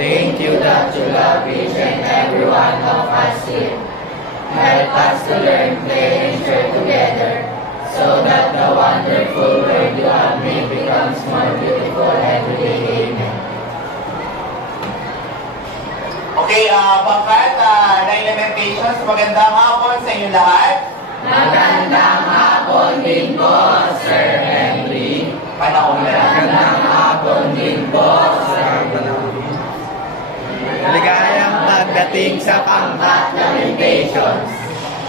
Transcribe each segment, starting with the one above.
Thank you that you love each and every one of us here. Help us to learn, play, and share together, so that the wonderful world you have made becomes more beautiful every day. Amen. Okay, Bangkat, na Elementations, magandang hapon sa inyo lahat. Magandang hapon din po, Sir Henry. Panahon na. Magandang hapon din po, Sir Henry. Maligayang pagdating sa Bangkat Lamentations.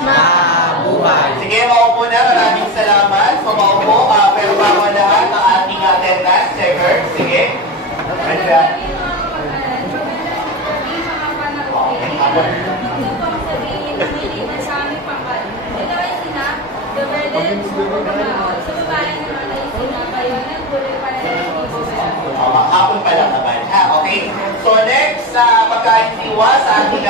Mabuhay! Sige, maupo na. Maraming salamat. So, maupo. Pero bago lahat, ang ating attendance checker. Sige. Ganda. Hapon pa lang naman. Okay. So, next, pagkaintiwa sa ating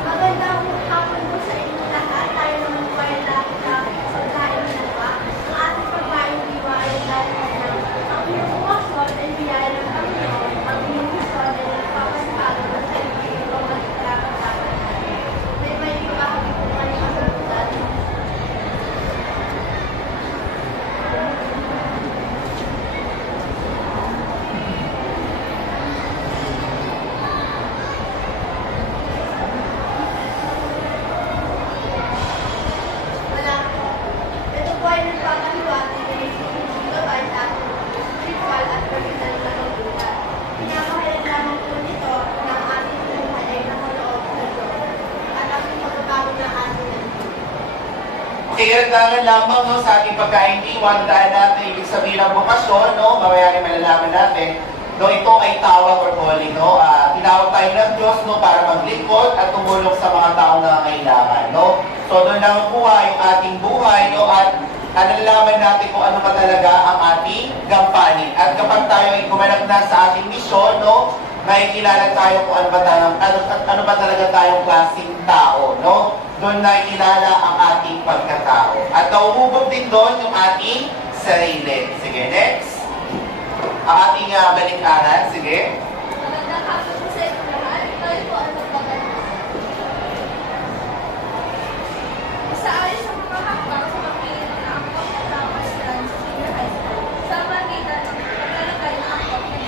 magandang hapon po sa inyo lahat. Tayo naman po ay lahat na pagkain na ba? Ang ating pagkaintiwa ay lahat ng ang iyong uwasyon ay biyaya ng Panginoon. Ang iyong misyon ay nagpapasalo na sa iyong pagkakasapan natin. May pagkakabit po kayo kasalutan. Kailangan lamang no, sa ating pagkaintiwan dahil natin ibig sabihin ng bukasyon, no, mamaya rin malalaman natin, no, ito ay tawag or calling. No, tinawag tayo ng Diyos no, para maglingkod at tumulong sa mga taong nangangailangan. No? So doon lang kuha yung ating buhay no, at nalalaman natin kung ano ba talaga ang ating gampanin. At kapag tayo ay gumanap na sa ating misyon, no, may kilala tayo kung ano ba talaga tayong klaseng tao. No? Doon na kilala ang ating pagkatao. At nauubog din doon yung ating sarili. Sige, next. Ang ating baliktaran. Sige. Magandang hapon po sa inyo lahat. Tayo po ang magbabalita. Sa ayos sa mga hakbang sa pagpili ng angkop na Thomas Run sa Senior High School sa magitan ng paglalagay ng angkop na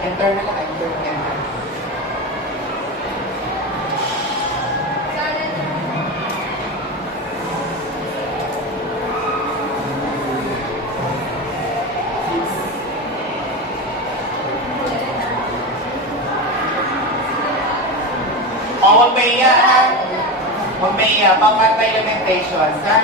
Enter na lang. Enter. Huwag maiya, ha? Huwag maiya. Bangkat na Elementations, ha?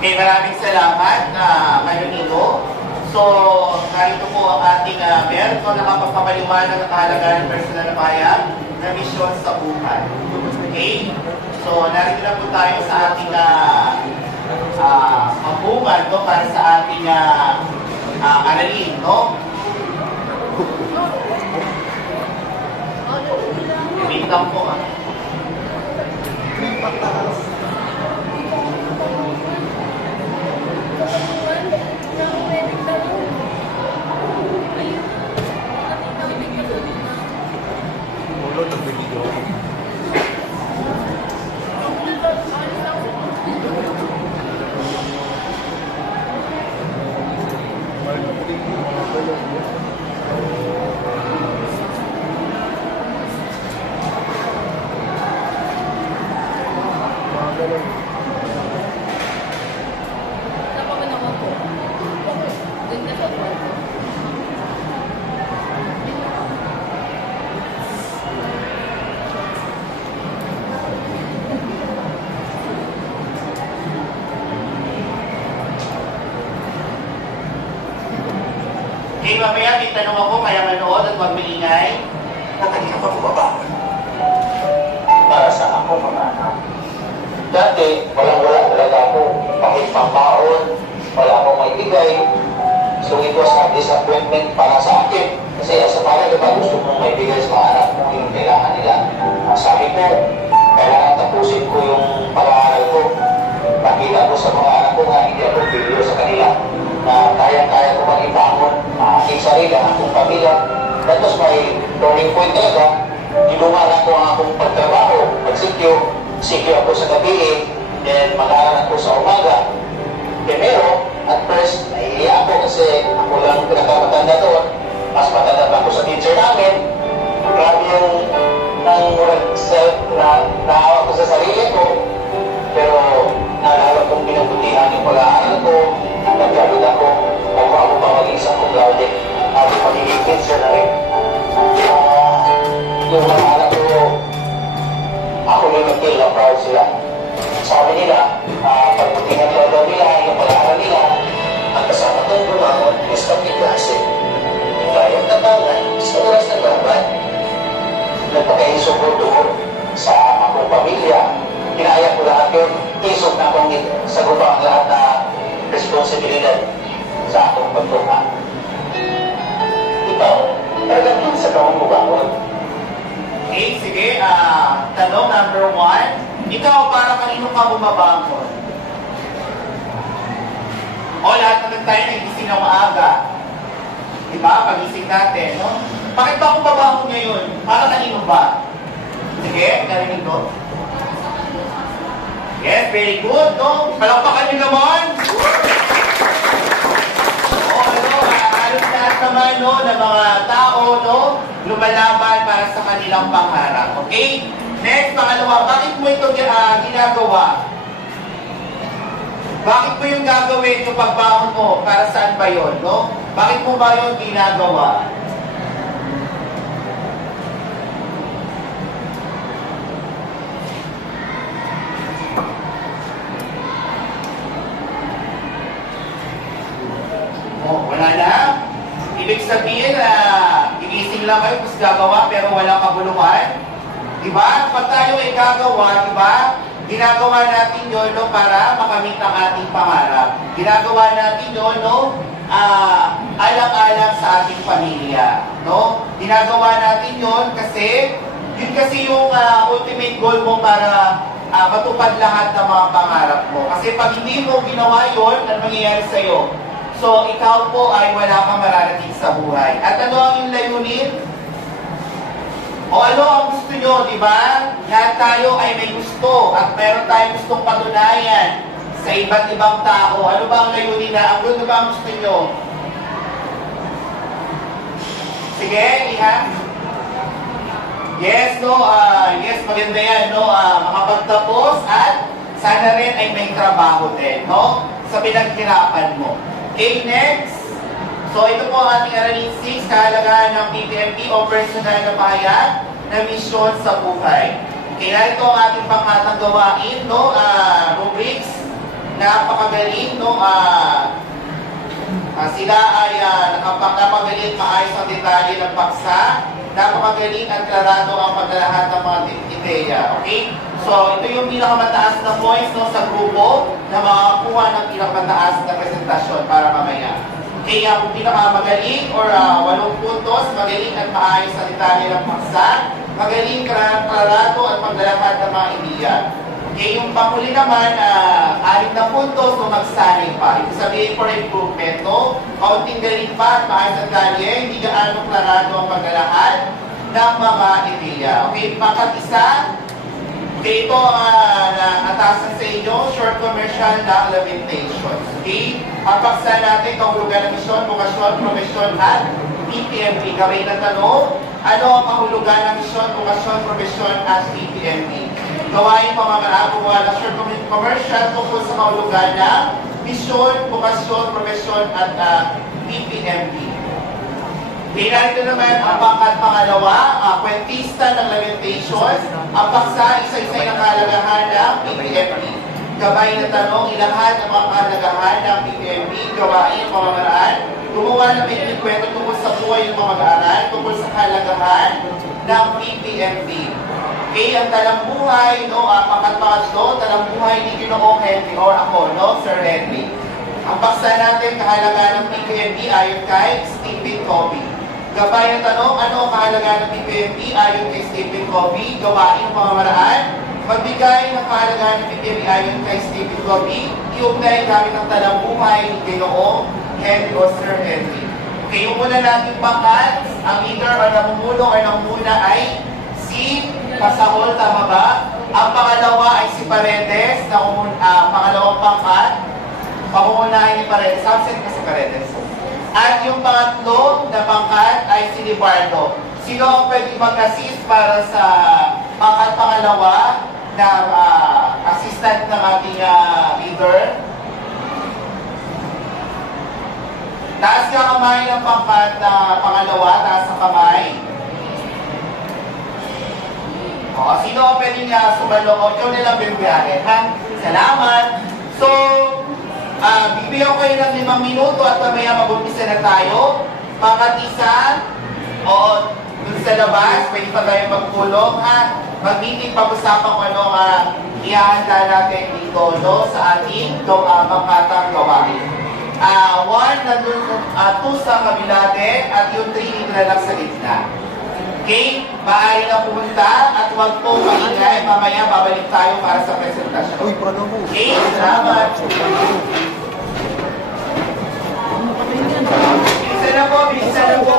Okay, maraming salamat kayo nito. So, narito po ang ating meron na nakapagpapaliwanag ang kahalagahan ng personal na payag na misyon sa buhay. Okay? So, narito na po tayo sa ating mampungan no, para sa ating aralin, no? Wait lang po, mamaya may tanong ako, kaya manood at huwag maingay. Kanina pa bumabangon. Para sa ako mga anak. Dati, walang-wala talaga ako. Kahit pambaon, wala akong maibigay. So it was a disappointment para sa akin. Kasi sa pala, diba, gusto mong maibigay sa mga anak mo yung kailangan nila. Sabi ko, kailangan tapusin ko yung pag-aaral ko. Nakita ko sa mga anak ko nga, hindi ako pilyo sa kanila. Na kaya-kaya ko mag-ibangon, aking sarili, ang akong pamilya. That was my turning point talaga. Inumaran ko ang akong pagtrabaho, pagsikyo. Sikyo ako sa gabi, then mag-aaral ako sa umaga. Pero, at first, naiiyak ako kasi ako lang pinakamatanda doon. Mas matanda pa ako sa teacher namin. Grabe yung naawa ko sa sarili ko. Pero, naalala kong pinabutihan yung pag-aaral ko. Nagkalod ako. Ako pa maging isang cum laude. At magiging teacher na rin. Yung mga anak ko, ako yung nag-feel na proud sila. Sabi nila, pagbutihan daw nila, yung pag-aaral nila, ang kasama kong bumangon, is kami klase. Kayang tabangan sa oras ng laban. Nagpakaisog ko doon sa akong pamilya. Kinaya ko lahat yun. Isog na akong sagupa ang lahat na responsibilidad sa akong pagtunga. Ikaw, talagang sa kawang bumangon. Okay, sige. Tanong number 1. Ikaw, para kanino ka bumabangon? O, lahat naman tayo nagising na maaga. Diba? Pagising natin, no? Bakit ba ako babangon ngayon? Para kanino ba? Sige, narinig ko. Yes, very good, no? Palakpakan nyo naman! Halos lahat naman, no, ng mga tao, no, lumalaban para sa kanilang pangarap. Okay? Next, pangalawa, bakit mo ito ginagawa? Bakit mo yung gagawin yung pagbaon mo? Para saan ba yun, no? Bakit mo ba yun ginagawa? Wala na. Ibig sabihin na gigising lang kayo tapos gagawa pero walang kabuluhan. Diba? Pag tayo ay gagawa, diba? Ginagawa natin yun, no, para makamit ang ating pangarap. Ginagawa natin yun, no, alang-alang sa ating pamilya. No? Ginagawa natin yun kasi yun kasi yung ultimate goal mo para matupad lahat ng mga pangarap mo. Kasi pag hindi mo ginawa yun, ano mangyayari sa'yo? So, ikaw po ay wala kang mararating sa buhay. At ano ang yung layunin? O ano ang gusto nyo, di ba? Lahat tayo ay may gusto at meron tayong gustong patunayan sa iba't ibang tao. Ano ba ang layunin na? Ano ba ang gusto nyo? Sige, Iha? Yes, no? Yes, maganda yan, no? Makapagtapos at sana rin ay may trabaho din, no? Sa pinaghirapan mo. Okay, next. So, ito po ang ating aralin 6, kahalagahan ng PPMP o personal na pahayag na misyon sa buhay. Okay, narito ang ating panghatang gawain, no? Rubrics. Napakagaling, no? Sila ay napakagaling maayos ang detalye ng paksa. Napakagaling at klarado ang paglalahad ng mga ideya. Okay? So, ito yung pinakamataas na points, no, sa grupo na makakuha ng pinakamataas na presentasyon para mamaya. Kaya kung pinakamagaling or 8 puntos, magaling at maayos sa detalye ng paksa, magaling, klarado at paglalahad ng mga ideya. Okay, yung panghuli naman, 6 na puntos, so magsanay pa. Ibig sabihin for improvement, no? Kaunting galing pa at maayos ang detalye, hindi gaano klarado ang paglalahad ng mga ideya. Okay, pangkat-isa, okay, ito atasan sa inyo, short commercial na lamentations. Okay? Ang paksa natin, kahulugan ng misyon, bukasyon, profesyon, at PPMP. Gawin na tanong, ano ang kahulugan ng misyon, bukasyon, profesyon, at PPMP? Gawain pamamaraan, gumawa ng short commercial tungkol sa kahulugan ng misyon, bukasyon, profesyon, at PPMP. Pinarito naman ang pangalawa, kwentista ng lamentations, ang paksa, isa-isay ng kahalagahan ng PPMP. Gabay na tanong, ilahad ang mga kahalagahan ng PPMP, gawain, pamamaraan, gumawa ng may kwento tungkol sa buhay ng mga mag-aaral, tungkol sa kalagahan ng PPMD. Okay, ang talambuhay, no, pangatlo, talambuhay ni Ginoong Henry, or ako, no, Sir Henry. Ang paksa natin, kahalagahan ng PPMD ayon kay Stephen Covey. Gabay ang tanong, ano ang kahalagahan ng PPMD ayon kay Stephen Covey? Gawain ng pamamaraan. Magbigay ng kahalagahan ng PPMD ayon kay Stephen Covey. Iugnay gamit ang talambuhay ni Ginoong Henry o Sir Henry. Okay, yung una natin pangkat, ang leader o namumuno o namumuna ay si Pasahol, tama ba? Ang pangalawa ay si Paredes, na pangalawang pangkat. Pangungunahin ni Paredes. Absent ka si Paredes. At yung pangatlo na pangkat ay si Libardo. Sino ang pwedeng mag-assist para sa pangkat-pangalawa na assistant ng ating leader? Taas ka kamay ng pangkat na pangalawa. Taas ang kamay. O, sino ang pwede niya sumalong? Ikaw nilang bibiyahin, ha? Salamat! So, bibigyan ko kayo ng 5 minuto at mamaya mag-umpisa na tayo. Pangkat isa, o dun sa labas, pwede pa tayo magpulong, ha? Mag-meeting, pag-usapan ko ano ihahanda natin dito, no? Sa ating pangkatang gawain. 1, nandun, 2 sa kabila din, at yung 3 dito na lang sa gitna. Okay? Maaari na pumunta at huwag po maingay. Mamaya babalik tayo para sa presentasyon. Okay? Salamat! Bilisan na po, bilisan na po.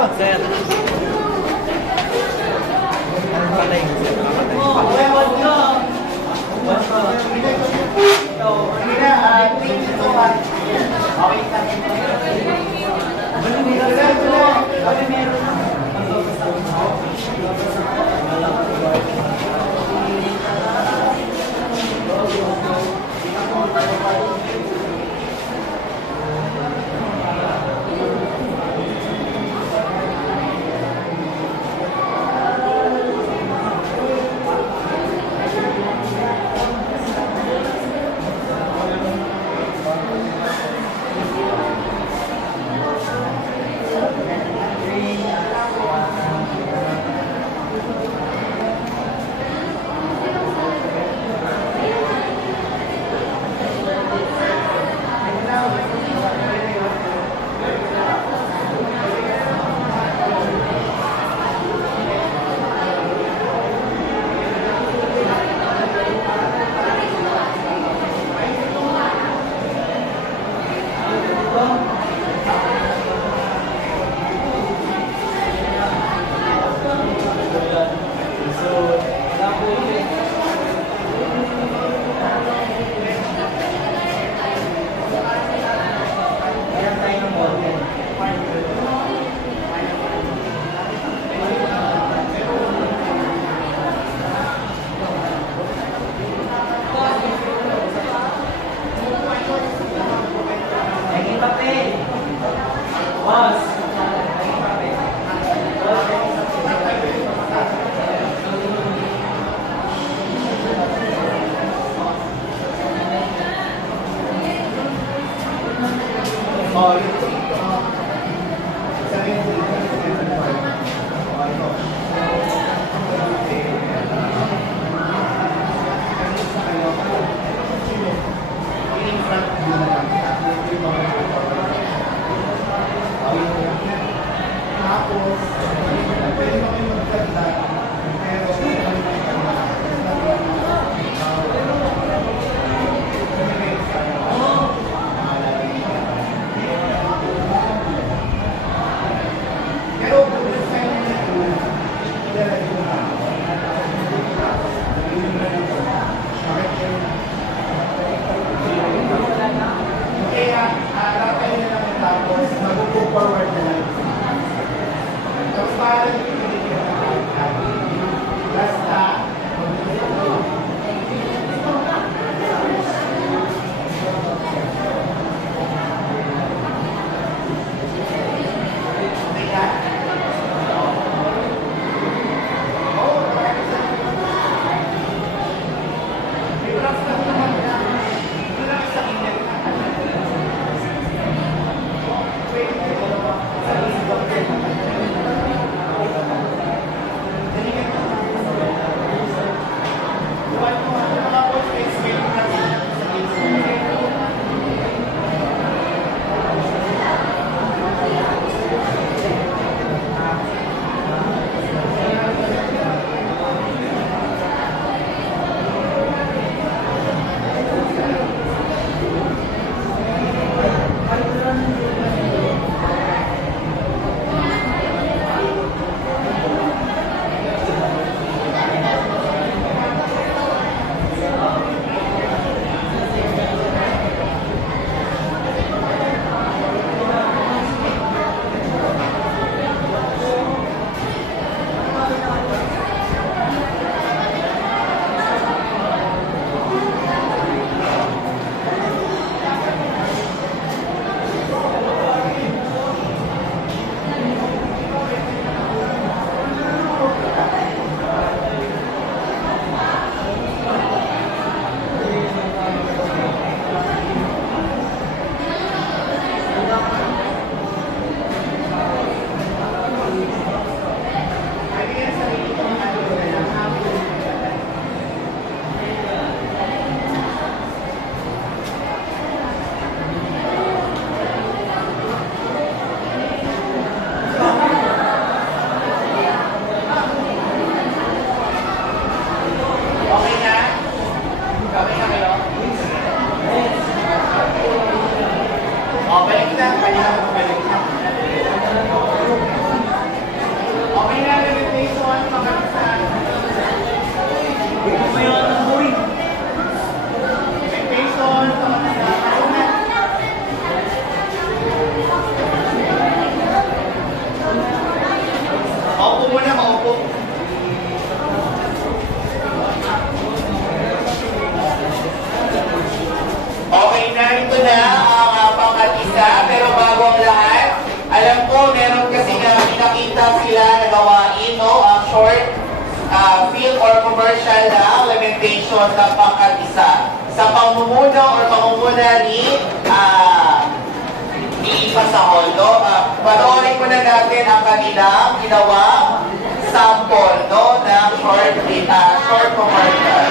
commercial na lamentation ng pangkat-isa. Sa pamumuno or pamumuna ni Pasahol, no? Panoorin muna natin ang kanilang ginawang sample, no? Ng short commercial.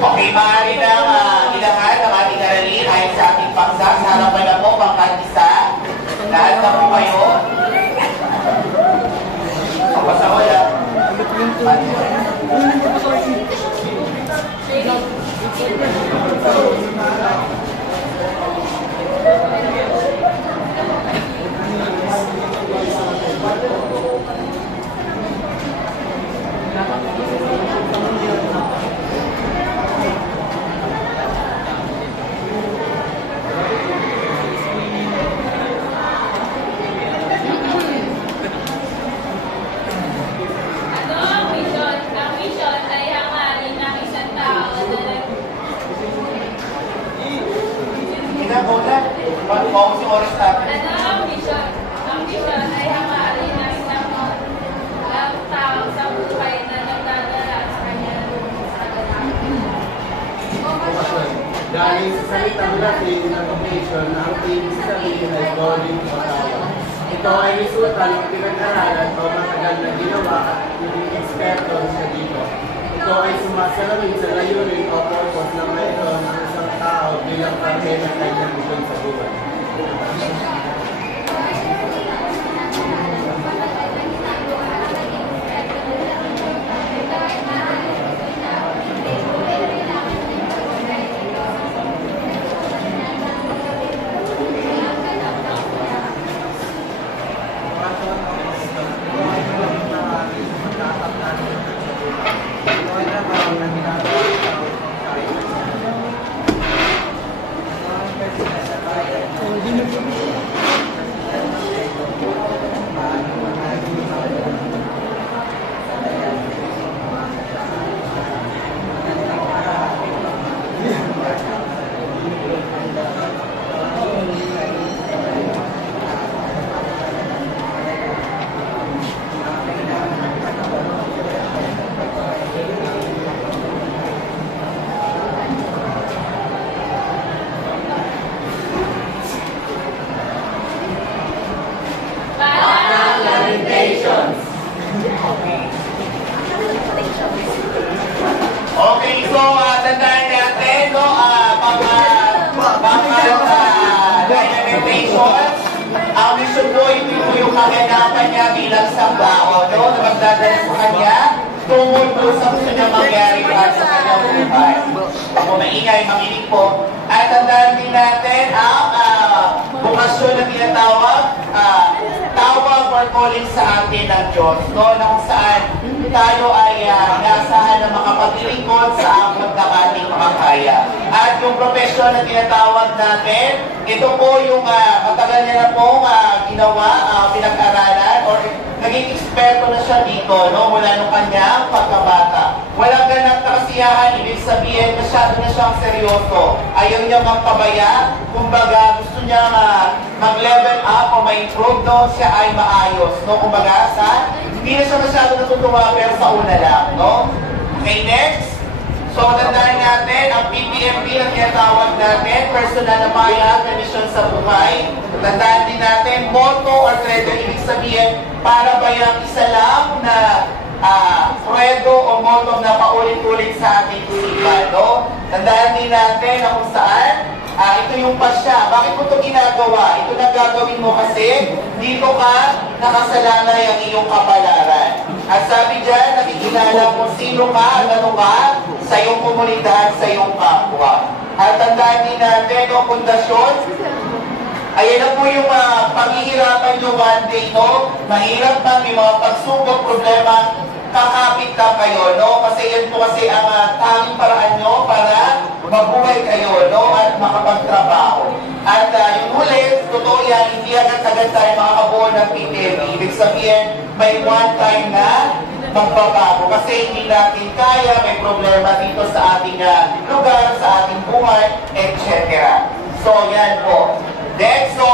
Okay, maaari na ilahan ng ating aralin ayon sa ating paksa. Sa harapan na po, pangkat-isa. Lahat na po kayo. Ang pasawal lang. Paano si oras natin? Ang mission ay hangarin ng isang tao sa buhay na nagdadala sa kanya sa Dahil sa salitang Latin na vocation, ang ibig sabihin ay calling o tawag. Ito ay resulta ng pinag-aralan o matagal na ginawa at naging eksperto sa dito. Ito ay sumasalamin sa layunin o purpose na mayroon ng isang tao bilang parte ng kanyang mission sa buhay. Okay, so tandaan natin, no, limitations. Ang mission po, ito po yung kaganapan niya bilang sangbao, no, na magdadala sa kanya tungkol po sa gusto niya mangyari para sa kanyang buhay. Kung maingay, makinig po. At tandaan din natin ang bukasyon na tinatawag, tawag or calling sa atin ng Diyos, no, na kung saan tayo ay inaasahan na makapaglingkod sa abot ng ating makakaya. At yung profesyon na tinatawag natin, ito po yung matagal niya na pong ginawa, pinag-aralan, or naging eksperto na siya dito, no, mula nung kanyang pagkabata. Walang ganang kasiyahan, ibig sabihin, masyado na siyang seryoso. Ayaw niya magpabaya, kumbaga gusto niya mag-level up o ma-improve, no, siya ay maayos, no, kumbaga hindi na siya masyado natutuwa pero sa una lang, no? Okay, next. So, tandaan natin, ang PPMP na tinatawag natin, personal na bayad na misyon sa buhay. Tandaan din natin, motto or credo, ibig sabihin, para ba yung isa lang na credo o motto na paulit-ulit sa ating isipan, no? Tandaan din natin na kung saan, ito yung pasya. Bakit mo ito ginagawa? Ito na gagawin mo kasi dito ka nakasalalay ang iyong kapalaran. At sabi dyan, nakikilala kung sino ka at ano ka sa iyong komunidad, sa iyong kapwa. At tandaan din natin, o pundasyon, ayan na po yung paghihirapan nyo one day, no? Mahirap man, may mga pagsubok, problema, kakapit lang kayo, no? Kasi yan po kasi ang tanging paraan nyo para mabuhay kayo, no? At makapagtrabaho. At yung huli, totoo yan, hindi agad-agad tayo makakabuo ng PTV. Ibig sabihin, may one time na magbabago. Kasi hindi natin kaya, may problema dito sa ating lugar, sa ating buhay, etc. So, yan po. Next, so,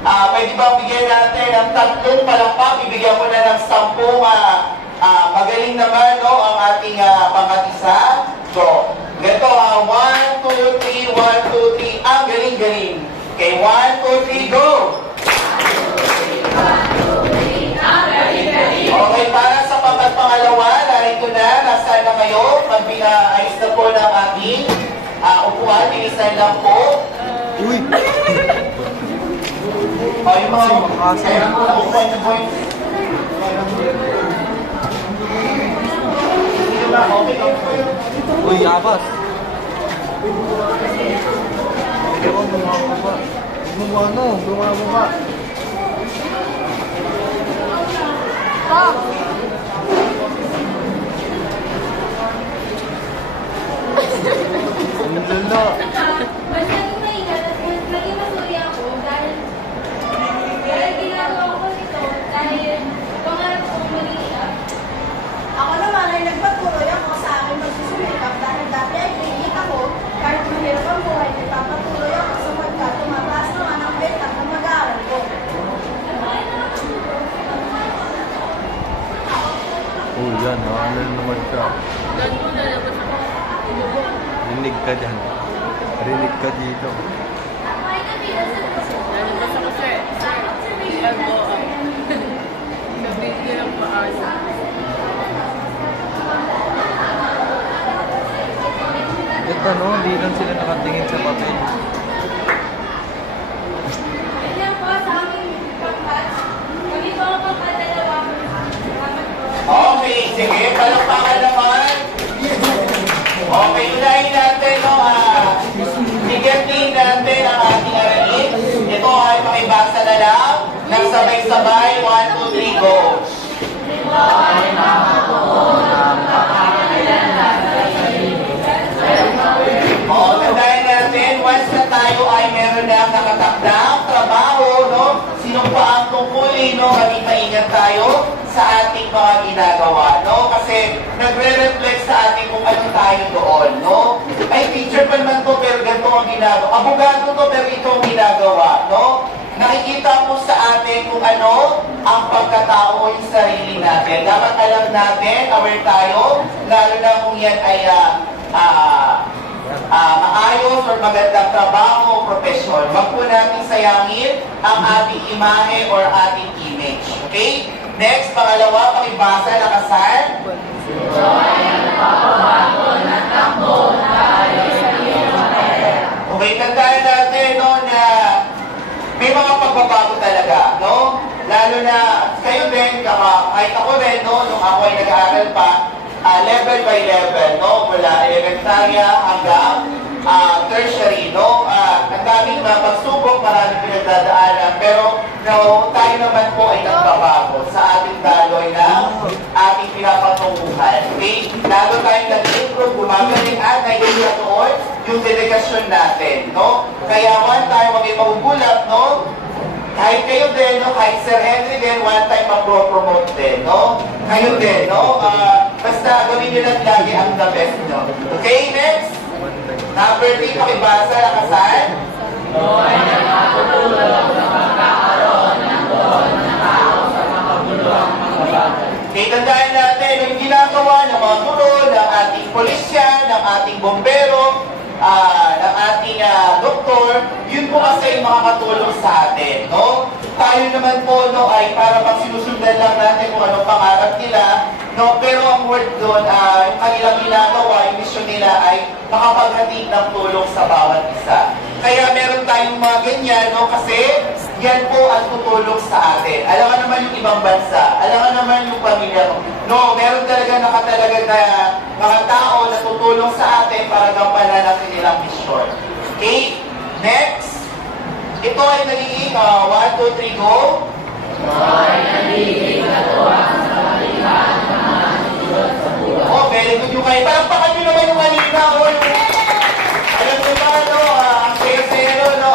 pwede ba bigyan natin ng 3 palakpak, ibigyan mo na ng 10 magaling naman, no, ang ating pangatisa. So, ganito 1, 2, 3, 1, 2, 3. Ang galing-galing. Okay, 1, 2, 3, go! Okay, para sa pangalawa, narito na, nasaan na kayo? Pag-ayos na po ng ating upuan, bilisan lang po. Uy! O, yung mga kailan po na upuan niyo po yung... Uy, abas! Ikaw ang bumababa. Bumababa. Ang lala. Mas naging maingat at naging masuri ako dahil ginagawa ko ito dahil pangarap kong maging ako naman ay nagpatuloy ako sa akin magsusumikap dahil dati ay pilit ako kahit mahirap ang buhay, nagpapatuloy ako sapagkat tumataas naman ang benta ng mag-aaral ko. Oh, yan. Nakalan naman ka. Rinig ka dyan. Rinig ka dito. Nalabas ako, sir. Ilan mo ang video ng paasa. Ito, no? Hindi lang sila nakatingin sa papel. Ayan po sa aming pagkat. Kami po ang pagkadalawa. Okay, sige, palakpakan naman. Okay, unahin natin, no, sigatin natin ang ating aralin. Ito ay makibasa na lang. Nagsabay-sabay, 1, 2, 3, go. Oo, tandaan natin, once na tayo ay meron na nakatakdang trabaho, no? Sinong pa ang tungkulin, no? Maging maingat tayo sa ating mga ginagawa, no? Kasi nagre-reflect sa ating kung ano tayo doon, no? Ay, teacher pa naman to, pero ganito ang ginagawa. Abogado to, pero ito ang ginagawa, no? Nakikita mo sa atin kung ano ang pagkatao yung sarili natin. Dapat alam natin, aware tayo, lalo na kung yan ay maayos or magandang trabaho o profesyon. Wag po natin sayangin ang ating imahe or ating image. Okay? Next, pangalawa, pakibasa, nakasan. Okay, tandaan natin, no, na may mga pagbabago talaga, no? Lalo na kayo din, kahit ako rin, no, nung ako ay nag-aaral pa, level by level, no? Mula elementarya hanggang tertiary, no? Ang daming mga pagsubok, maraming pinagdadaanan, pero no, tayo naman po ay nagbabago sa ating daloy na ating pinapatunguhan. Okay? Lalo tayong nag-improve, gumagaling at nagiging doon yung dedikasyon natin, no? Kaya one time, maging magugulat, no? Kahit kayo din, no? Kahit Sir Henry din, one time mag-promote din, no? Kayo din, no? Basta gawin nyo lang lagi ang the best, no? Okay, next? Number 3, pakibasa, nakasan? Okay, tandaan natin, yung ginagawa ng mga guro, ng ating polisya, ng ating bombero, ng ating doktor, yun po kasi yung makakatulong sa atin, no? Tayo naman po, no, ay para pag sinusundan lang natin kung anong pangarap nila, no? Pero ang word doon, yung kanilang ginagawa, yung mission nila ay makapaghatid ng tulong sa bawat isa. Kaya meron tayong mga ganyan, no? Kasi yan po ang tutulong sa atin. Alam ka naman yung ibang bansa, alam ka naman yung pamilya mo. No, meron talaga nakatalaga na mga tao na tutulong sa atin para gampanan ang kanilang mission. Okay? Next. Ito ay nagiging 1, 2, 3, go. Ito ay nagiging katuwang sa pagkakataon ng mga very good yung kayo. Palakpakan nyo naman yung kanina. Alam nyo ba, no, ang saya-saya, no,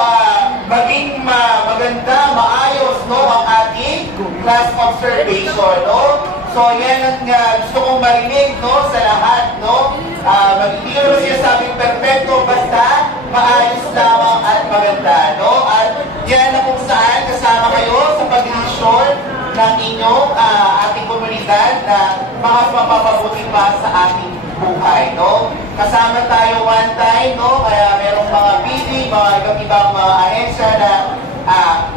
maging maganda, maayos, no, ang ating class observation, no? So, yan ang gusto kong marinig, no, sa lahat, no? Hindi naman siya sabing perfecto, basta maayos lamang at maganda, no? At yan na kung saan kasama kayo sa pag-desisyon ng inyong ating komunidad na mas mapapabuti pa sa ating buhay, no? Kasama tayo one time, no? Kaya merong mga PD, mga iba't ibang mga ahensya na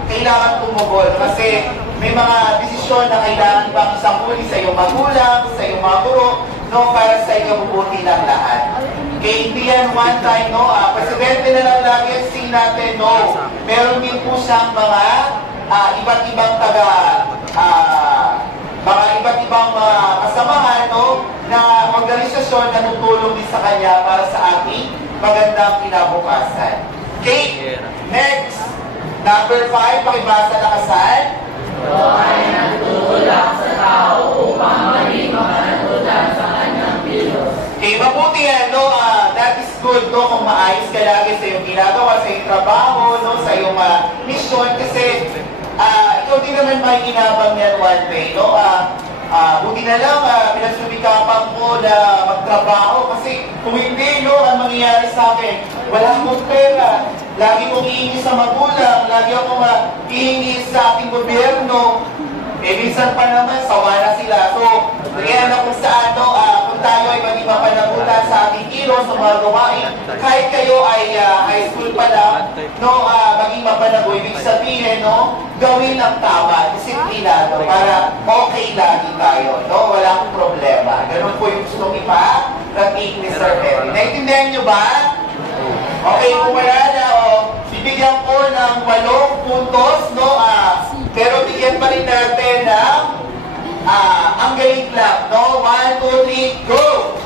kailangan tumugol kasi may mga desisyon na kailangan pang isangkuli sa iyong magulang, sa iyong mga guro, no? Para sa ikabubuti ng lahat. Kaya hindi yan one time, no? Presidente na lang lagi ang sing natin, no? Meron din po siyang mga iba't ibang mga iba't ibang kasamahan, no? Na organisasyon na tutulong din sa kanya para sa ating magandang kinabukasan. Okay, next. Number 5, pakibasa na kasal. Ito ay nagtutulak sa tao upang maging makanatulan sa kanyang kilos. Okay, mabuti yan, no? That is good, no? Kung maayos ka lagi sa iyong ginagawa, sa iyong trabaho, no? Sa iyong mission, kasi ikaw din naman may inabang yan one day, no? Buti na lang, pinasumikapan ko na magtrabaho kasi kung hindi, no, ang mangyayari sa akin, wala akong pera. Lagi kong iingi sa magulang, lagi akong iingi sa ating gobyerno. Minsan pa naman, sawa na sila. So, kaya na kung saan, no, kung tayo ay maging mapanagutan sa ating kilos, sa mga gawain, kahit kayo ay high school pa lang, no, maging mapanago, ibig sabihin, no, gawin ang tama, disiplinado, para okay lagi tayo, no, wala akong problema. Ganun po yung gustong iparating ni Sir Henry. Naintindihan nyo ba? Okay, kung wala na, bibigyan ko ng 8 puntos, no, pero bigyan pa rin natin ng ang galing clap, no? 1, 2, 3, go!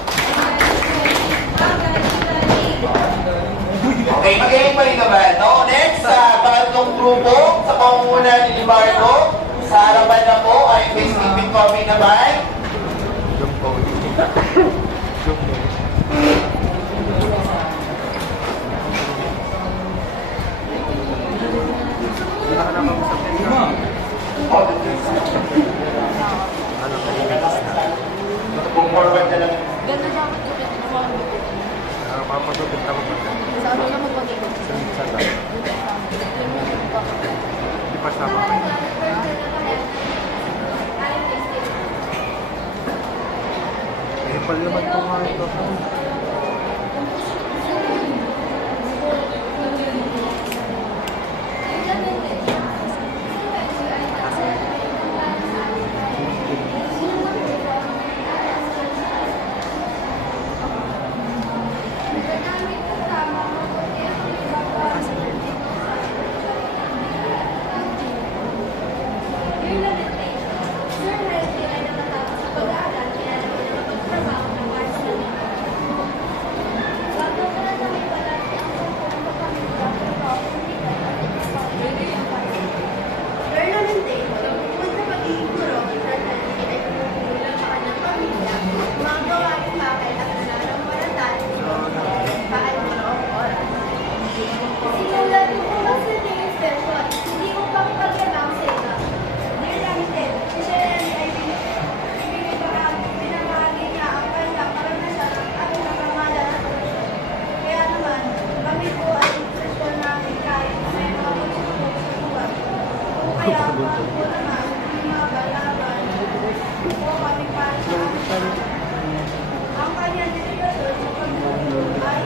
Okay, magaling pa rin naman, no? Next, pangatlong grupo, sa pangunguna ni Libardo, sa harapan na po ay Miss Stephen Coffee naman. Forward na lang. Ganda dapat ito. Papagod ako ba? Sa ano na magpagod? Sa tayo. Di pa sama pa yun. Eh, pala naman po nga ito. Ang kanya dedikasyon sa pagtulong ay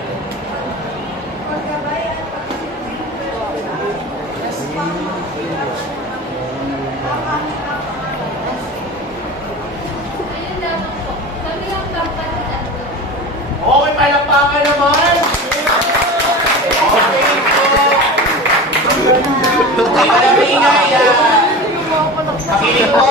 paggabay at pagsisilbing sa ang aming kapangalan. Ayun lamang po. Kami ang kampanitan. Okay, palakpakan naman! Okay po! Ay, malamingay! Makinig po,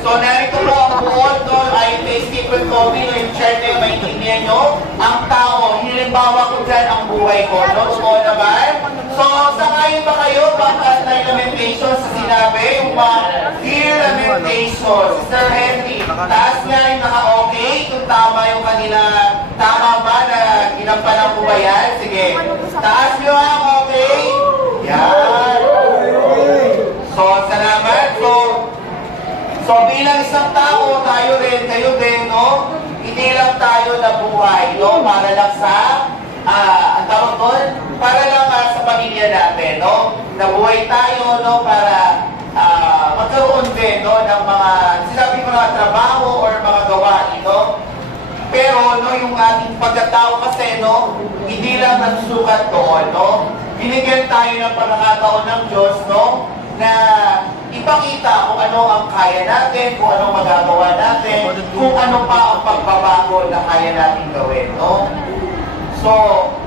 so narito po ang buod, no, ay kay Stephen Covey, no, yung chart na yung maintindihan nyo, ang tao, hilimbawa ko dyan ang buhay ko, no, totoo naman. So, sangayon ba kayo, bakit na lamentation sa sinabi, yung mga dear lamentation, Sir Henry, Taas nga yung naka-okay. Kung tama yung kanila, tama ba na ginampalan ko ba yan? Sige. Taas nyo ang okay. Yan. So, salamat. So bilang isang tao, tayo rin, kayo din, no? Hindi lang tayo nabuhay, no? Para lang sa, ang tawag doon? Para lang sa pamilya natin, no? Nabuhay tayo, no? Para magkaroon din, no? Ng mga, sinabi ko mga trabaho or mga gawain, no? Pero, no? Yung ating pagkatao kasi, no? Hindi lang nagsusukat doon, no? Binigyan tayo ng pagkakataon ng Diyos, no? Na ipakita kung ano ang kaya natin, kung ano magagawa natin, kung ano pa ang pagbabago na kaya natin gawin, no? So,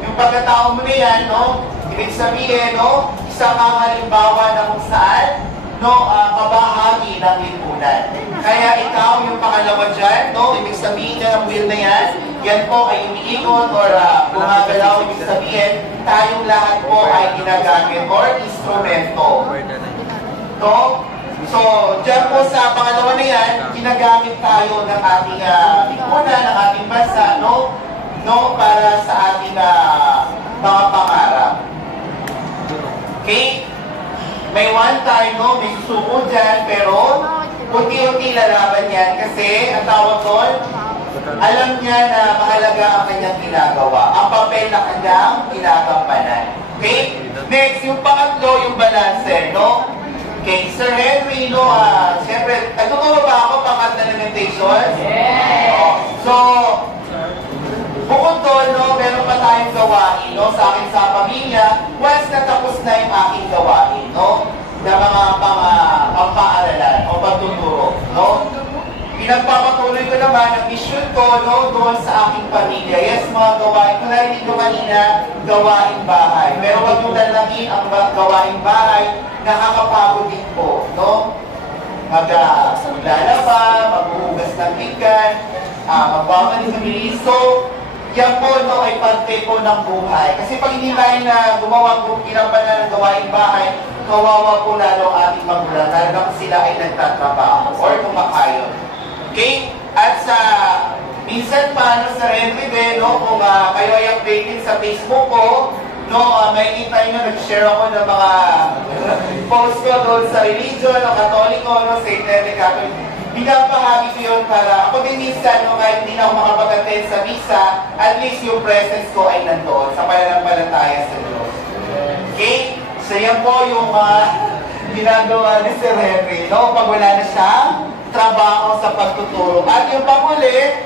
yung pagkatao mo na yan, no? Ibig sabihin, no? Isang halimbawa na kung saan, no? Kabahagi ng lipunan. Kaya ikaw, yung pangalawa dyan, no? Ibig sabihin niya ng wheel na yan, yan po ay umiikot or gumagalaw, ibig sabihin, tayong lahat po ay ginagamit or instrumento. No? So, dyan po sa pangalawa na yan, ginagamit tayo ng ating lipunan, ng ating bansa, no? No? Para sa ating mga pangarap. Okay? May one time, no? May susuko dyan, pero unti-unti lalaban yan kasi ang tawag doon, alam niya na mahalaga ang kanyang ginagawa. Ang papel na kanyang ginagampanan. Okay? Next, yung pangatlo, yung balance, no? Okay, Sir Henry, no, siyempre, nagtuturo ba ako pang alimentation? Yeah! So, bukod doon, no, meron pa tayong gawain, no, sa akin sa pamilya, once natapos na yung aking gawain, no, na mga pampaaralan o pagtuturo, no, pinagpapatuloy ko naman ang mission ko, no, doon sa aking pamilya. Yes, mga gawain, kung narinig ko kanina, gawain bahay. Pero wag yung lalangin ang gawain bahay, nakakapagod din po, no? Maglalaba, maghuhugas ng pinggan, magbabalis ng biliso. Yan po, no, ay parte po ng buhay. Kasi pag hindi tayo na gumawa po, kinampanan ng gawain bahay, kawawa po lalo ang ating magulang, lalo na sila ay nagtatrabaho or kumakayon. Okay? At sa minsan pa, no, sa Henry din, no, kung kayo ay updated sa Facebook ko, no, may kita nyo, nag-share ako ng mga post ko doon sa religion, o katoliko, no, St. Henry Catholic. Binabahagi ko yun para ako din minsan, no, kahit hindi na ako makapag-attend sa misa, at least yung presence ko ay nandoon sa pananampalataya sa Diyos. Okay? So yan po yung ginagawa ni Sir Henry, no, pag wala na siyang trabaho sa pagtuturo. At yung panguli,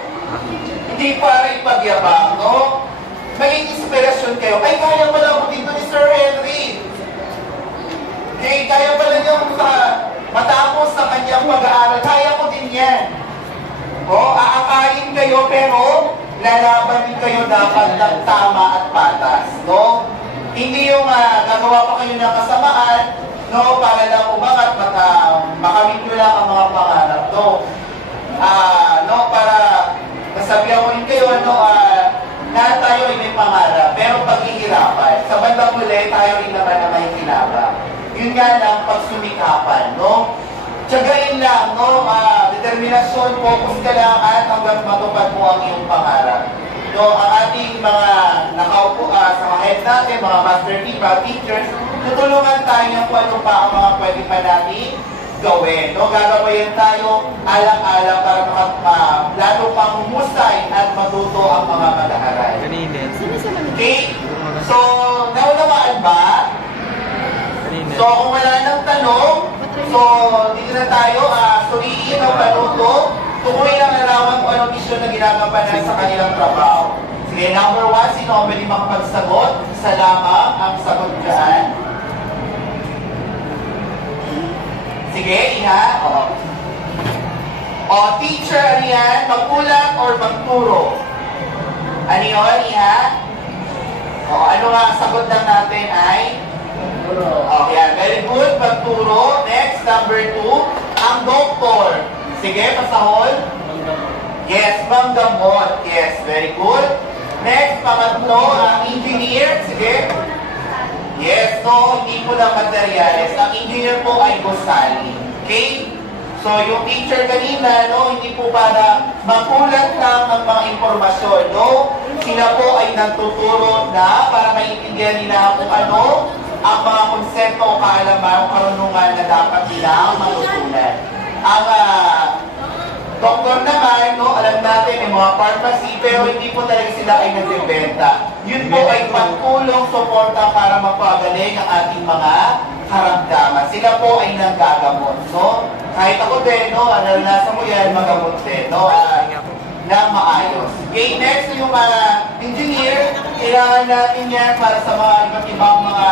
hindi para ipagyabang, no? Maging inspirasyon kayo. Ay, kaya pala ako dito ni Sir Henry. Okay, kaya pala niya matapos sa kanyang pag-aaral. Kaya ko din yan. O, aakayin kayo, pero lalaban din kayo dapat ng tama at patas, no? Hindi yung gagawa pa kayo ng kasamaan, no, para lang umangat, makamit nyo lang ang mga pangarap, no? No, para masabihan ko rin kayo, no, lahat tayo ay may pangarap, pero paghihirapan. Sa bandang huli, tayo rin naman na may kinabang. Yun nga lang, pagsumikapan, no? Tiyagain lang, no? Determinasyon, focus ka lang at hanggang matupad mo ang iyong pangarap. No, ang ating mga nakaupo sa mga head natin, mga master team, mga teachers, tutulungan tayo kung ano pa ang mga pwede pa natin gawin. No, gagabayan tayo alang-alang para lalo pang humusay at matuto ang mga mag-aaral. Okay? So, naunawaan ba? So, kung wala nang tanong, so, dito na tayo, suriin ang panuto, tukuyin ang larawan kung anong mission na ginagampanan sa kanilang trabaho. Sige, number 1, sino ang pwede makapagsagot? Isa lamang ang sagot dyan. Sige, Iha. O, teacher, ano yan? Magkulat or magturo? Ano yun, Iha? O, ano nga ang sagot lang natin ay? O, yan. Very good. Magturo. Next, number 2, ang doktor. Sige, pasahol. Yes, manggamot. Yes, very good. Next, pangatlo, ang engineer. Sige. Yes, no, hindi po lang materials. Ang engineer po ay gusali. Okay? So, yung teacher kanina, no, hindi po para makulat lang ng mga impormasyon, no? Sila po ay nagtuturo na para maintindihan nila kung ano ang mga konsepto o kaalaman o karunungan na dapat nilang matutunan. Ang doktor naman, no, alam natin, may mga pharmacy, pero hindi po talaga sila ay nagbebenta. Yun po ay pagtulong, suporta para mapagaling ang ating mga karamdaman. Sila po ay nanggagamot, no? Kahit ako din, no, naranasan mo yan, magamot din, no, na maayos. Okay, next yung mga engineer, kailangan natin yan para sa mga iba't ibang mga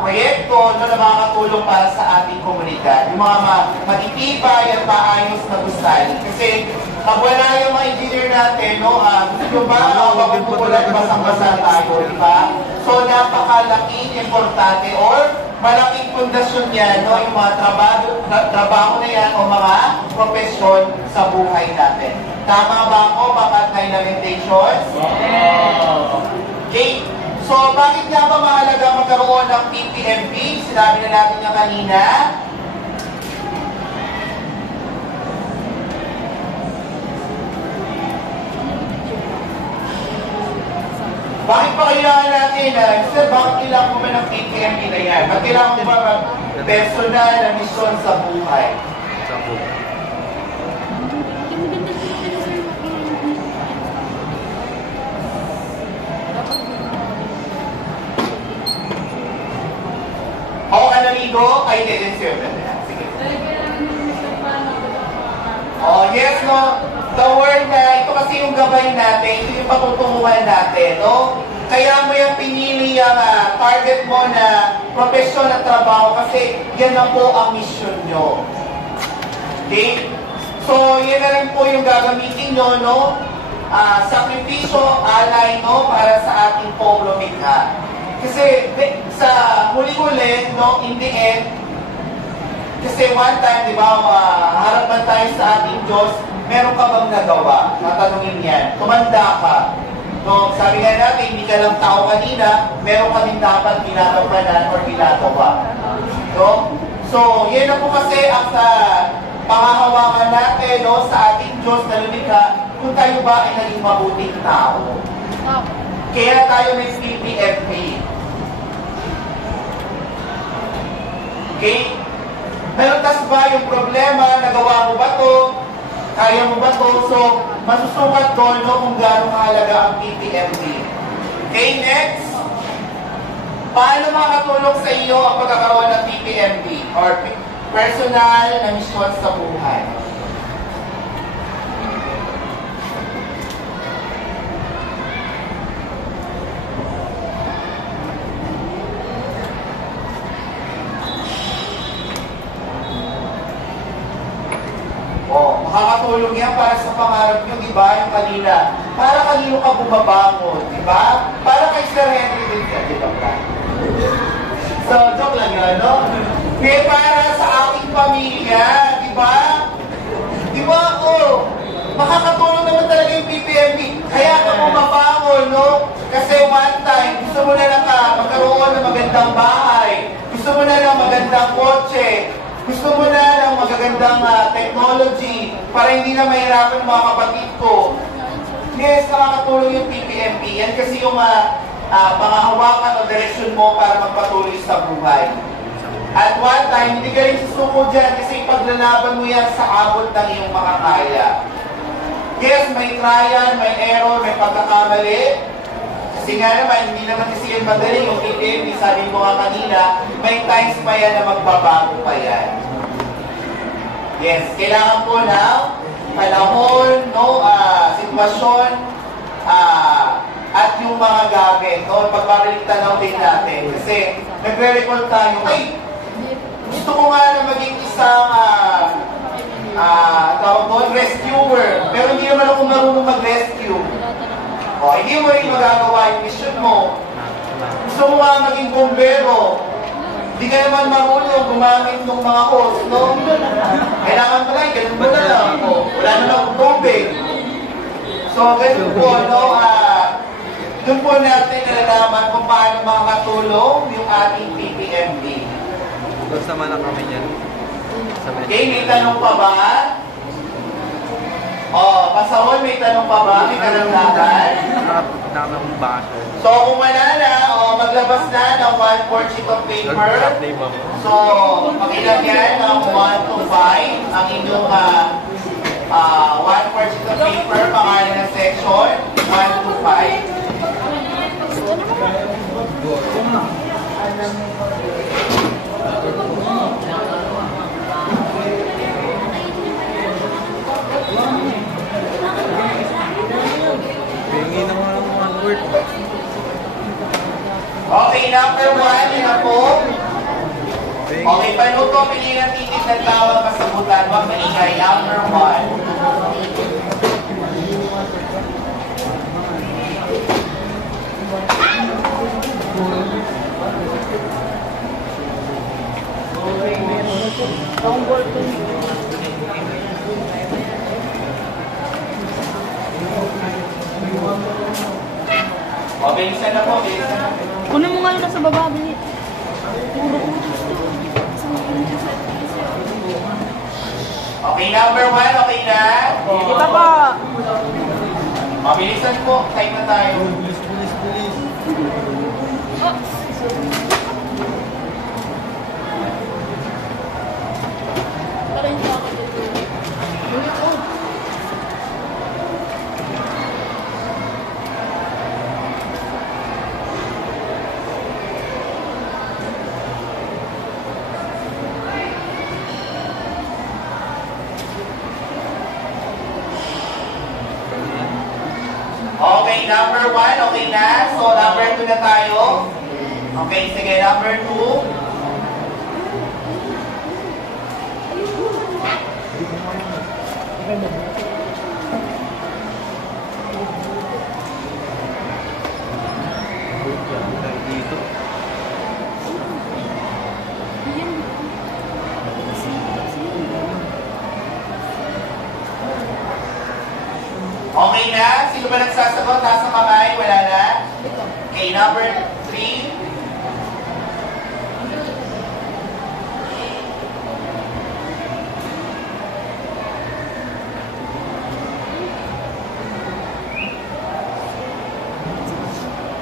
proyekto na makakatulong para sa ating komunidad. Yung mga matitibay at maayos na gusali. Kasi pag wala yung mga engineer natin, no, gusto nyo ba, magpupulat basang-basa tayo, di ba? So, napakalaking importante or malaking pundasyon yan, no, yung mga trabaho na yan o mga profesyon sa buhay natin. Tama ba ako, mga lamentations? Okay. So, bakit nga ba mahalaga magkaroon ng PPMP? Sinabi na natin nga kanina. Bakit pa kailangan natin? Sir, bakit kailangan mo ba ng PPMP na yan? Bakit kailangan mo ba personal na misyon sa buhay? Sa buhay. Ako ka naligo? Ay, hindi. Sige. Oh, yes, no? The word na, ito kasi yung gabay natin, ito yung patutunguhan natin, no? Kaya mo yung pinili yung target mo na profesyon at trabaho kasi yan na po ang mission nyo. Okay? So, yan na rin po yung gagamitin nyo, no? Sakripisyo, alay, no? Para sa ating pong lumikha. Kasi sa huli-huli, no, in the end, kasi one time, di ba, harapan tayo sa ating Diyos, meron ka bang nagawa? Tatanungin yan. Tumanda ka. No, sabi nga natin, hindi ka lang tao kanina, meron ka din dapat ginagampanan or ginagawa. No? So, yan na po kasi ang sa pangahawakan natin, no, sa ating Diyos na lumikha, kung tayo ba ay naging mabuting tao. Kaya tayo may PPFP. Okay? Nalutas ba yung problema? Nagawa mo ba to? Kaya mo ba to? So, masusukat doon, no, kung gaano kahalaga ang PPFP. Okay, next. Paano makakatulong sa iyo ang pagkakaroon ng PPFP or personal na misyon sa buhay? Makakatulong yan para sa pangarap nyo, di ba? Yung kanina. Para kanino ka bumabangon, di ba? Para kay Sir Henry din ka, di ba? So, joke lang yun, no? Kaya para sa aking pamilya, di ba? Di ba? Oh, makakatulong naman talaga yung PPMP. Kaya ka bumabangon, no? Kasi one time, gusto mo na lang magkaroon ng magandang bahay. Gusto mo na lang magandang kotse. Gusto mo na ng magagandang technology para hindi na mahirapan mga kapatid ko. Yes, nakakatulong yung PPMP. Yan kasi yung pangahawakan o direksyon mo para magpatuloy sa buhay. At one time, hindi ka rin susuko dyan kasi paglalaban mo yan sa abot ng iyong makakaya. Yes, may trial, may error, may pagkakamali. Kasi nga naman, hindi naman kasi yan madali yung PPMP. Sabi mo nga kanina, may times pa yan na magbabago pa yan. Yes, kailangan po ng panahon, no, sitwasyon, at yung mga gamit, no, pagbabalik tanaw din natin. Kasi nagre-recall tayo, ay, gusto ko nga na maging isang tawag doon, rescuer. Pero hindi naman ako marunong mag-rescue. O, hindi mo rin magagawa yung mission mo. Gusto mo nga maging bombero. Hindi ka naman marunong gumamit ng mga hose, no? Kailangan mo lang, ganun ba na lang? O, wala na lang tubig. So, ganun po, no? Doon po natin nalalaman kung paano makakatulong yung ating PPMD. Kasama na kami niyan. Okay, may tanong pa ba? Oh, pasahol, may tanong pa ba? May karagdagan? Nakakabasa. So, kung wala na, maglabas na ng 1/4 sheet of paper. So, pakilagyan ng 1 to 5 ang inyong 1/4 sheet of paper, pangalan ng section, 1 to 5. Pingi naman ang mga word. Okay, number 1, yun na po. Okay, panuto, pili ng titig ng tawag kasagutan. Huwag maingay, number 1. O, bilisan na po, bilisan na. Kunin mo nga yun sa baba, Bili. Okay, number 1, okay na? Ito pa. Mabilisan po, type na tayo. Okay, number 1, okay na. So, number 2 na tayo. Okay, sige, number 2. Dito. Okay na? Sino ba nagsasagot? Taas ang kamay? Wala na? Okay, number 3.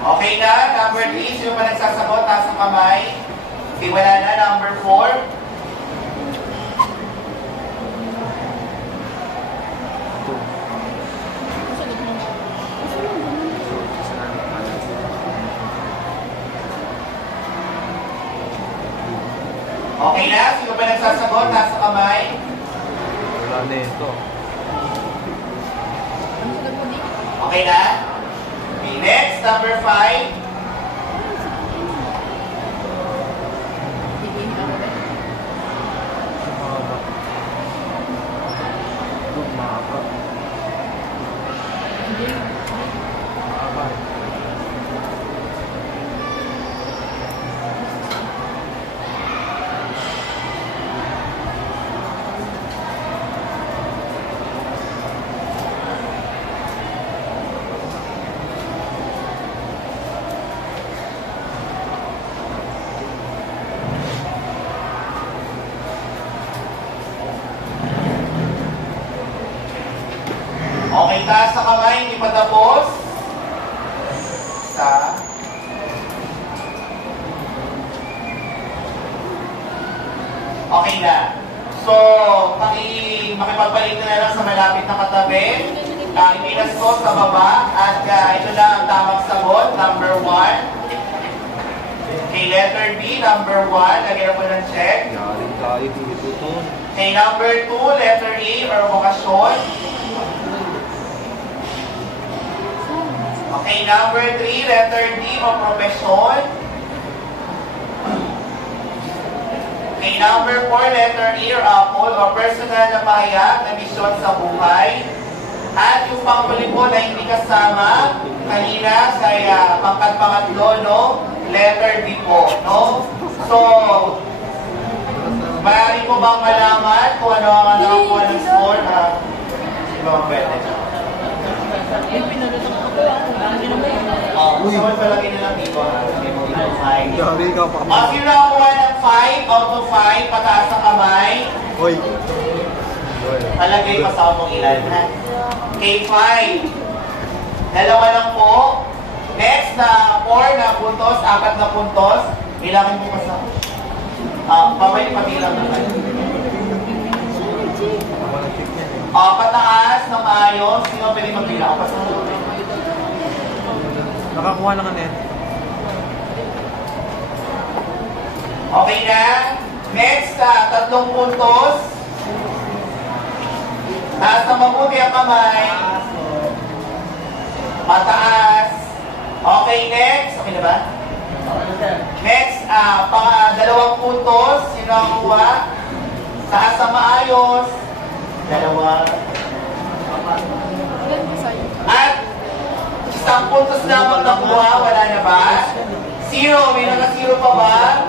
Okay na? Number 3. Sino ba nagsasagot? Taas ang kamay? Okay, wala na. Number 4. Okay na? Sino ba nagsasagot? Taas ang kamay? Wala na ito. Okay na? Okay, next, number 5. Okay, taas sa kamay, hindi pa tapos. Isa. Okay na. So, makipagpalit na lang sa malapit na katabi. Ipinas ko sa baba. At ito na ang tamang sagot. Number 1. Okay, letter B, number 1. Lagyan mo ng check. Yaring tayo dito to. Okay, number 2, letter A, or vokasyon. Okay, number 3, letter D, o profesyon. Okay, number 4, letter E, or apple, o personal na pahayag na misyon sa buhay. At yung panghuli po na hindi kasama kanina sa pangkat-pangatlo, no? Letter D po, no? So, maaari ko bang malaman kung ano ang nakakuha ng score? Sino ang pwede? Uy. Someone palagay na lang dito. Sabi mo, ito, 5. Dari ka pa. Sino nakakuha ng 5 out of 5, pataas ang kamay. Hoy. Palagay pa sa mong ilan, ha? Okay, 5. Dalawa lang po. Next na 4 na puntos, 4 na puntos. Bilangin mo pa sa pabay pabilang naman. Pataas na maayos. Sino pwede magbilang? Ako pa sa Nakakuha lang ka net. Okay na. Next, 3 puntos. Taas na mabuti ang kamay. Pataas. Okay, next. Okay na ba? Next, 2 puntos. Sino ang kuha? Taas na maayos. 2. At 1 puntos lamang nakuha. Wala na ba? 0. May naka-0 pa ba?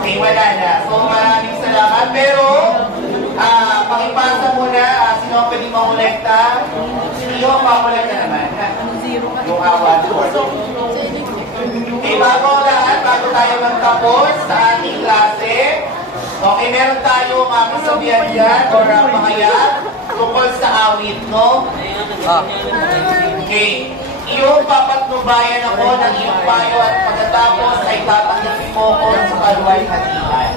Okay, wala na. So, maraming salamat. Pero, pakipasa muna. Sino ang pwedeng makolekta? Sino ang makolekta naman? Yung awa. Okay, bago ang lahat, bago tayo magtapos sa ating klase, okay, meron tayong kasabihan dyan or pakayag tungkol sa awit, no? Okay. Iyong papatnubayan ako ng iyong payo at pagkatapos ay tatanggapin mo ko sa kaluway hatian.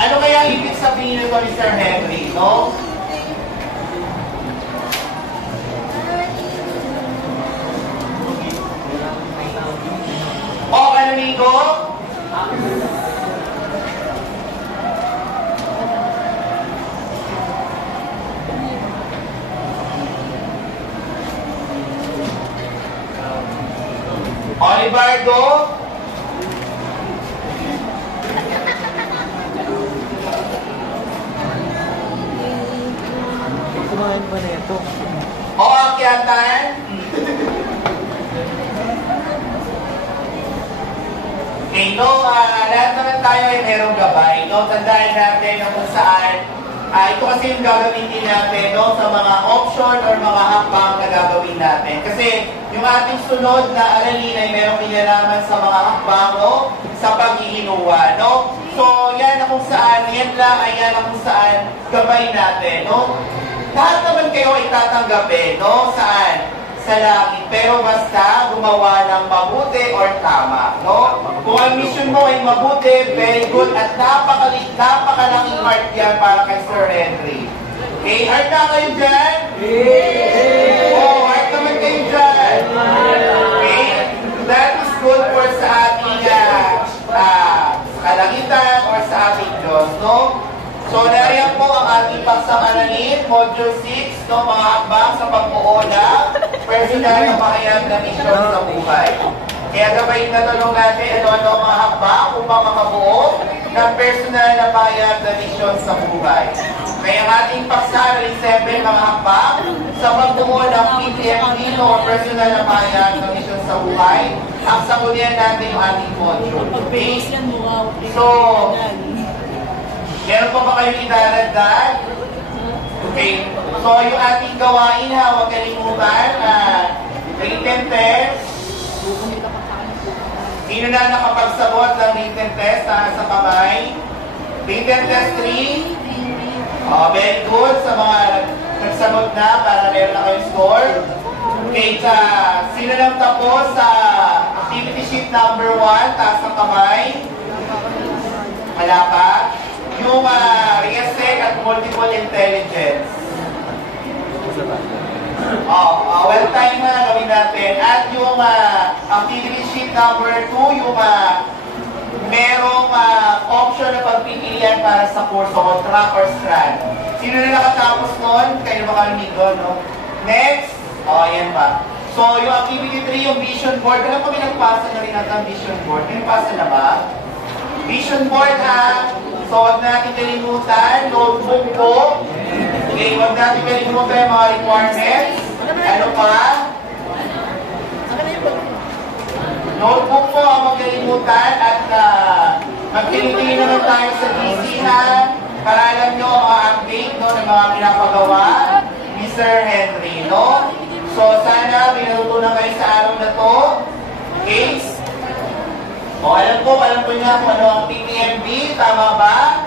Ano kaya ibig sabihin nito ni Sir Henry, no? O, kanamigo? Olivardo? Kumain ba na ito? O, akyatan? Okay, no, lahat naman tayo ay merong gabay, no? Tandaan natin na kung saan, ito kasi yung gagamitin natin, no? Sa mga option or mga hakbang na gagawin natin. Kasi yung ating sunod na aralin ay merong pinalaman sa mga hakbang, no? Sa paghihinuwa, no? So, yan na kung saan, yan na kung saan gabay natin, no? Lahat naman kayo ay tatanggapin, no? Saan? Sa langit. Pero basta gumawa ng mabuti or tama, no? Kung ang mission mo ay mabuti, very good, at napakalaking heart yan para kay Sir Henry. Okay, heart na kayo dyan? Oh, heart naman kayo dyan. Okay, that is good for sa ating kalangitan or sa ating Diyos, no? So, nariyan po ang ating pagsang-aralin, Module 6, no, mga hakbang sa pagbuo ng personal na mahayag na misyon sa buhay. Kaya gabayin na tanong natin, ano-ano mga hakbang upang makabuo ng personal na mahayag na misyon sa buhay. Kaya ang ating pagsang-aralin 7, mga hakbang sa pagbuo ng PTFP, no, personal na mahayag na misyon sa buhay, ang sangulian natin yung ating module. Okay? So, meron pa ba kayong idadagdag? Okay. So, yung ating gawain ha, huwag kalimutan na written test. Sino na nakapagsagot ng written test sa kamay? Written test 3. Very good sa mga nagsagot na para meron na kayong score. Okay, sino lang tapos sa activity sheet number 1, taas ng kamay? Wala pa? Yung reassess at multiple intelligence. Well time na gawin natin. At yung activity sheet number 2, yung merong option na pagpipilian para sa kurso o track or strand. Sino na nakatapos nun? Kayo ba karinig doon, no? Next. Ayan pa. So, yung activity 3, yung vision board. Alam ko, pinagpasa na rin natin ang vision board. Pinagpasa na ba? Vision board, ha? So, huwag natin kalimutan, notebook po. Okay, huwag natin kalimutan yung mga requirements. Ano pa? Notebook po ang magkalimutan at magkilitingin naman tayo sa DC, ha? Para alam nyo ang mga update, no, ng mga pinapagawa ni Sir Henry, no? So, sana may natutunan kayo sa araw na to. case. O, alam ko niya kung ano ang PPMB, tama ba?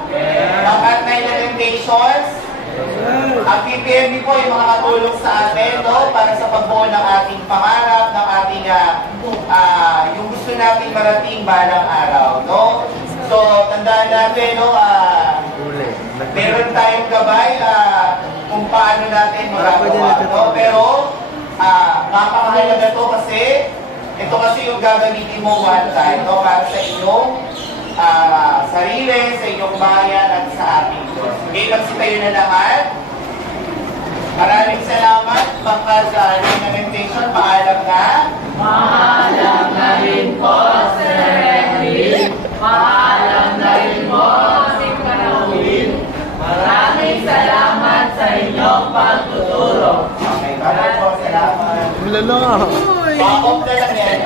Dapat na implementations. Ang PPMB po ay makakatulong sa atin, no? Para sa pagbuo ng ating pangarap, ng ating, yung gusto nating marating balang araw, no? So, tandaan natin, no? Meron tayong gabay kung paano natin magagawa, no? Pero, napakahalaga to kasi ito kasi yung gagamitin mo one time, no? Para sa inyong sarili, sa inyong bayan at sa ating Diyos. Okay, magsitayo na lahat. Maraming salamat. Baka sa implementation, paalam na. Paalam na rin po, Sir Henry. Paalam na rin po, si Marawin. Maraming salamat sa inyong pagtuturo. Okay, maraming po salamat. Lalo. Pakop na lang yan.